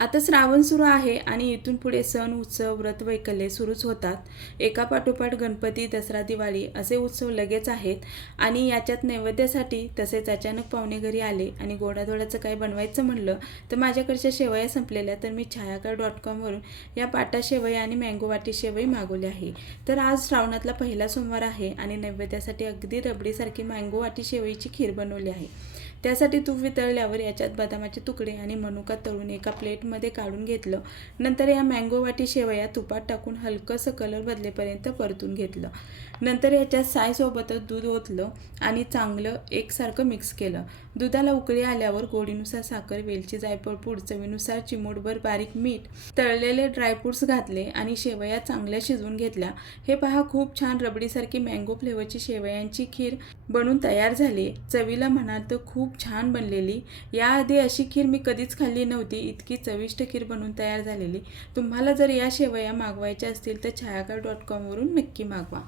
आता श्रावण सुरू आहे आणि इथून पुढे सण उत्सव व्रत वैकल्ये सुरूच होतात. एका पाठोपाठ गणपती दसरा दिवाळी असे उत्सव लगेच आहेत आणि याच्यात नैवेद्यासाठी तसेच अचानक पाहुणे घरी आले आणि गोडाधोडाचं काय बनवायचं म्हणलं तर माझ्याकडच्या शेवया संपलेल्या तर मी छायाकर डॉट कॉमवरून या पाटा शेवई आणि मँगो वाटी शेवई मागवली आहे. तर आज श्रावणातला पहिला सोमवार आहे आणि नैवेद्यासाठी अगदी रबडीसारखी मँगो वाटी शेवईची खीर बनवली आहे. त्यासाठी तूप वितळल्यावर याच्यात बदामाचे तुकडे आणि मनुका तळून एका प्लेट प्लेटमध्ये काढून घेतलं. नंतर या मँगो वाटी शेवया तुपात टाकून हलकंसं कलर बदलेपर्यंत परतून घेतलं. नंतर याच्या सायसोबतच दूध ओतलं आणि चांगलं एकसारखं मिक्स केलं. दुधाला उकळी आल्यावर गोडीनुसार साखर वेलची जायफळ पूड चवीनुसार चिमूटभर बारीक मीठ तळलेले ड्रायफ्रुट्स घातले आणि शेवया चांगल्या शिजवून घेतल्या. हे पहा खूप छान रबडीसारखी मँगो फ्लेवरची शेवयांची खीर बनून तयार झाली. चवीला म्हणाल तर खूप छान बनलेली. याआधी अशी खीर मी कधीच खाल्ली नव्हती. इतकी चविष्ट खीर बनून तयार झालेली. तुम्हाला जर या शेवया मागवायच्या असतील तर छायाकर डॉट कॉमवरून नक्की मागवा.